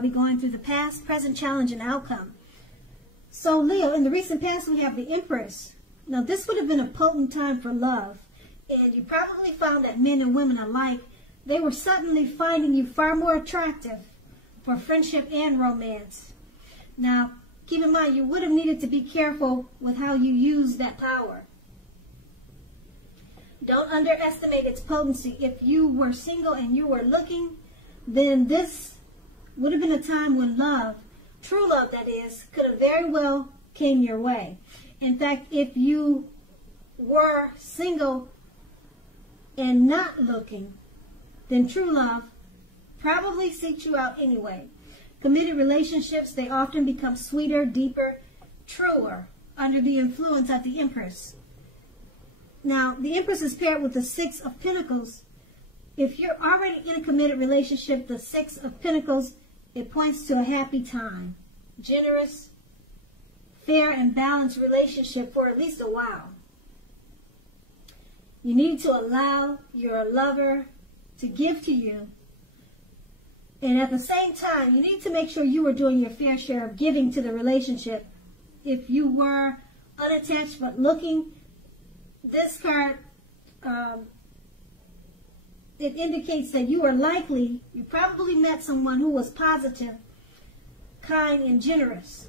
I'll be going through the past, present, challenge, and outcome. So Leo, in the recent past, we have the Empress. Now, this would have been a potent time for love. And you probably found that men and women alike, they were suddenly finding you far more attractive for friendship and romance. Now, keep in mind, you would have needed to be careful with how you use that power. Don't underestimate its potency. If you were single and you were looking, then this would have been a time when love, true love that is, could have very well came your way. In fact, if you were single and not looking, then true love probably seeks you out anyway. Committed relationships, they often become sweeter, deeper, truer under the influence of the Empress. Now, the Empress is paired with the Six of Pentacles. If you're already in a committed relationship, the Six of Pentacles, it points to a happy time. Generous, fair, and balanced relationship for at least a while. You need to allow your lover to give to you. And at the same time, you need to make sure you are doing your fair share of giving to the relationship. If you were unattached but looking, this card, it indicates that you probably met someone who was positive, kind, and generous.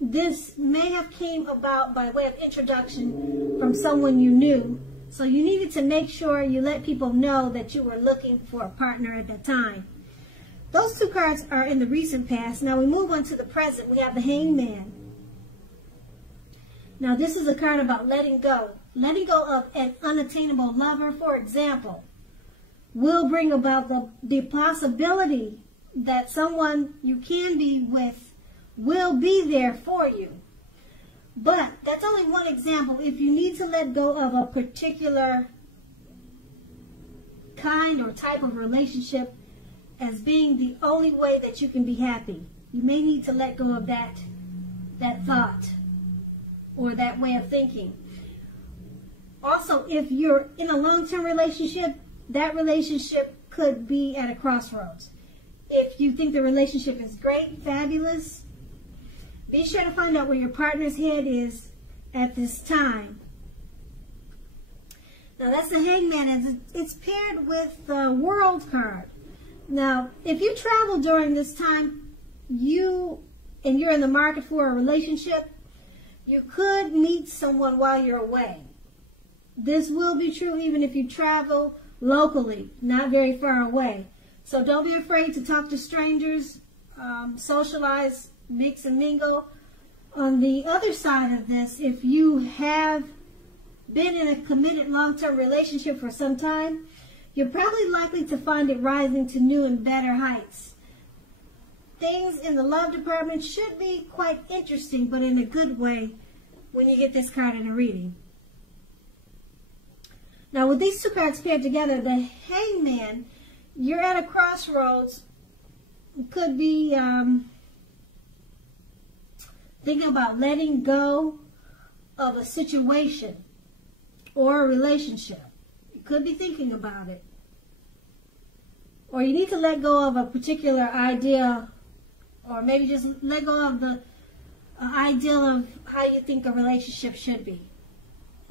This may have came about by way of introduction from someone you knew. So you needed to make sure you let people know that you were looking for a partner at that time. Those two cards are in the recent past. Now we move on to the present. We have the Hangman. Now this is a card about letting go. Letting go of an unattainable lover, for example, will bring about the possibility that someone you can be with will be there for you. But that's only one example. If you need to let go of a particular kind or type of relationship as being the only way that you can be happy, you may need to let go of that thought or that way of thinking. Also, if you're in a long-term relationship, that relationship could be at a crossroads. If you think the relationship is great, fabulous, be sure to find out where your partner's head is at this time. Now that's the Hangman, and it's paired with the World card. Now, if you travel during this time, you're in the market for a relationship, you could meet someone while you're away. This will be true even if you travel locally, not very far away. So don't be afraid to talk to strangers, socialize, mix and mingle. On the other side of this, if you have been in a committed long-term relationship for some time, you're probably likely to find it rising to new and better heights. Things in the love department should be quite interesting, but in a good way when you get this card in a reading. Now with these two cards paired together, the Hangman, you're at a crossroads. It could be thinking about letting go of a situation or a relationship. You could be thinking about it. Or you need to let go of a particular idea, or maybe just let go of the ideal of how you think a relationship should be.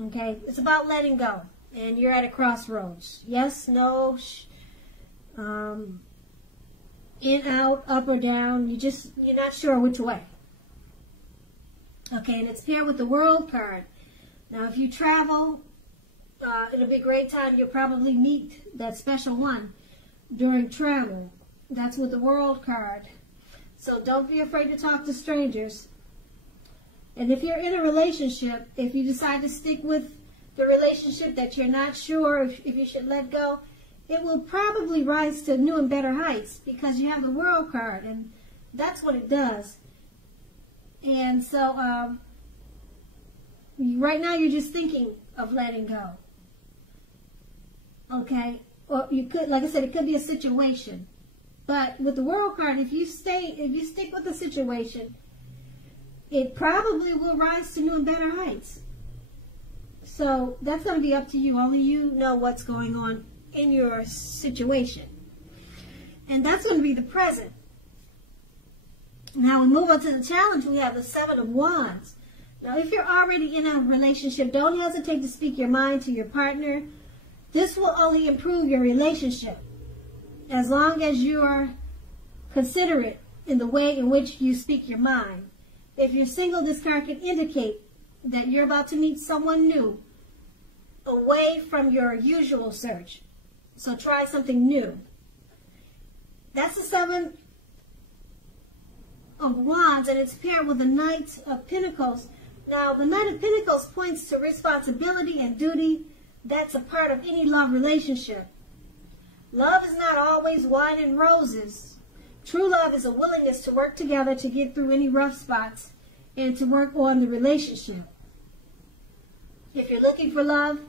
Okay? It's about letting go. And you're at a crossroads. Yes, no, in, out, up or down. You're not sure which way. Okay, and it's paired with the World card. Now, if you travel, it'll be a great time. You'll probably meet that special one during travel. That's with the World card. So don't be afraid to talk to strangers. And if you're in a relationship, if you decide to stick with the relationship that you're not sure if you should let go, it will probably rise to new and better heights because you have the World card, and that's what it does. And so right now you're just thinking of letting go. Okay? Or you could, like I said, it could be a situation. But with the World card, if you stick with the situation, it probably will rise to new and better heights. So that's going to be up to you. Only you know what's going on in your situation. And that's going to be the present. Now we move on to the challenge. We have the Seven of Wands. Now, if you're already in a relationship, don't hesitate to speak your mind to your partner. This will only improve your relationship as long as you are considerate in the way in which you speak your mind. If you're single, this card can indicate that you're about to meet someone new away from your usual search. So try something new. That's the Seven of Wands, and it's paired with the Knight of Pentacles. Now, the Knight of Pentacles points to responsibility and duty. That's a part of any love relationship. Love is not always wine and roses. True love is a willingness to work together to get through any rough spots and to work on the relationship. If you're looking for love,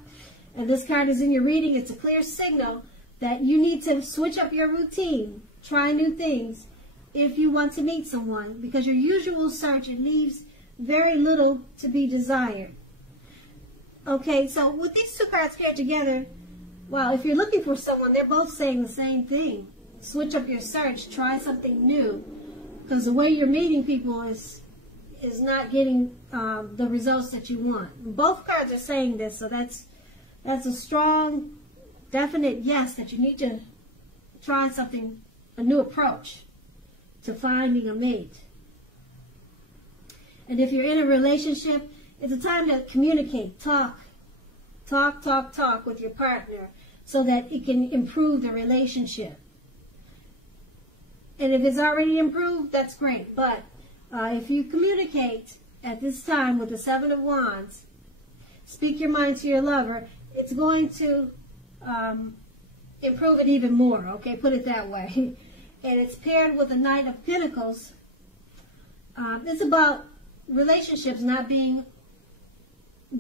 and this card is in your reading, it's a clear signal that you need to switch up your routine, try new things if you want to meet someone, because your usual search, it leaves very little to be desired. Okay, so with these two cards paired together, well, if you're looking for someone, they're both saying the same thing. Switch up your search, try something new, because the way you're meeting people is not getting the results that you want. Both cards are saying this, so that's a strong, definite yes that you need to try something, a new approach to finding a mate. And if you're in a relationship, it's a time to communicate, talk with your partner so that it can improve the relationship. And if it's already improved, that's great. But if you communicate at this time with the Seven of Wands, speak your mind to your lover, it's going to improve it even more, okay? Put it that way. And it's paired with the Knight of Pentacles. It's about relationships not being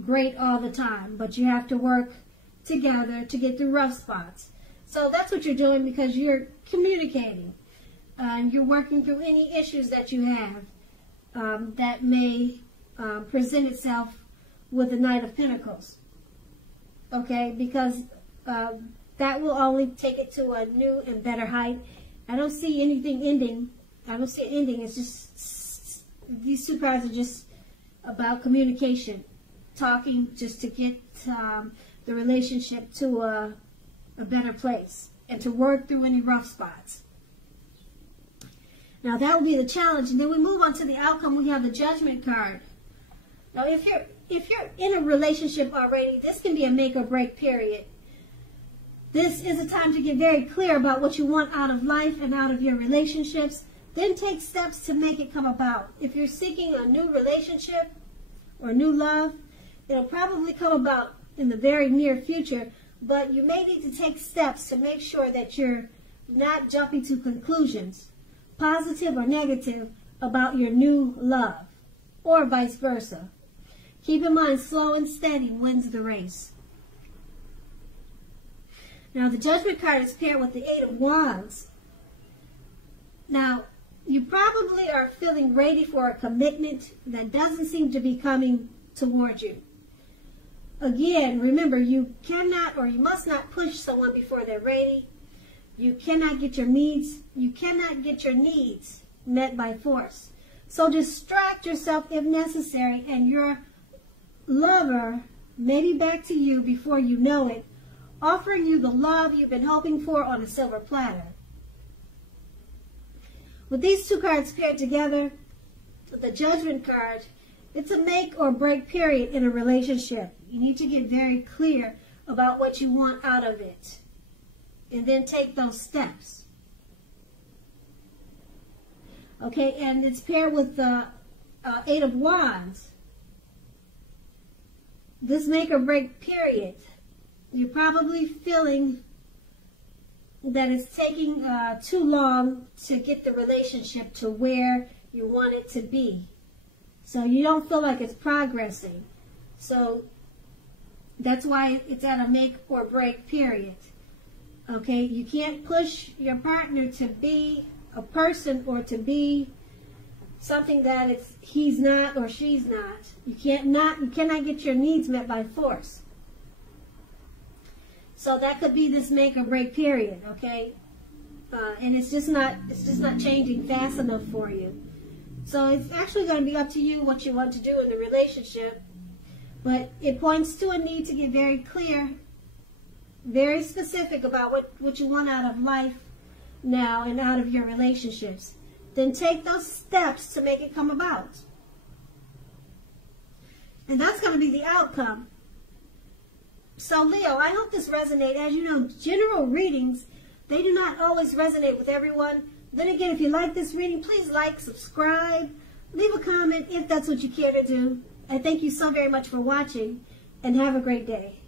great all the time, but you have to work together to get through rough spots. So that's what you're doing, because you're communicating. And you're working through any issues that you have that may present itself with the Knight of Pentacles. Okay, because that will only take it to a new and better height. I don't see anything ending. I don't see it ending. It's just, these two cards are just about communication. Talking just to get the relationship to a better place and to work through any rough spots. Now that will be the challenge. And then we move on to the outcome. We have the Judgment card. Now if you're in a relationship already, this can be a make or break period. This is a time to get very clear about what you want out of life and out of your relationships. Then take steps to make it come about. If you're seeking a new relationship or new love, it'll probably come about in the very near future, but you may need to take steps to make sure that you're not jumping to conclusions, positive or negative, about your new love, or vice versa. Keep in mind, slow and steady wins the race. Now, the Judgment card is paired with the Eight of Wands. Now, you probably are feeling ready for a commitment that doesn't seem to be coming towards you. Again, remember, you cannot or you must not push someone before they're ready. You cannot get your needs met by force. So distract yourself if necessary, and your lover may be back to you before you know it, offering you the love you've been hoping for on a silver platter. With these two cards paired together, the Judgment card, it's a make or break period in a relationship. You need to get very clear about what you want out of it, and then take those steps. Okay, and it's paired with the Eight of Wands. This make or break period, you're probably feeling that it's taking too long to get the relationship to where you want it to be. So you don't feel like it's progressing. So that's why it's at a make or break period. Okay, you can't push your partner to be a person or to be something that he's not or she's not. You cannot get your needs met by force. So that could be this make or break period, okay? And it's just not changing fast enough for you. So it's actually going to be up to you what you want to do in the relationship. But it points to a need to get very clear, very specific about what you want out of life now and out of your relationships. Then take those steps to make it come about. And that's going to be the outcome. So Leo, I hope this resonates. As you know, general readings, they do not always resonate with everyone. Then again, if you like this reading, please like, subscribe, leave a comment if that's what you care to do. I thank you so very much for watching, and have a great day.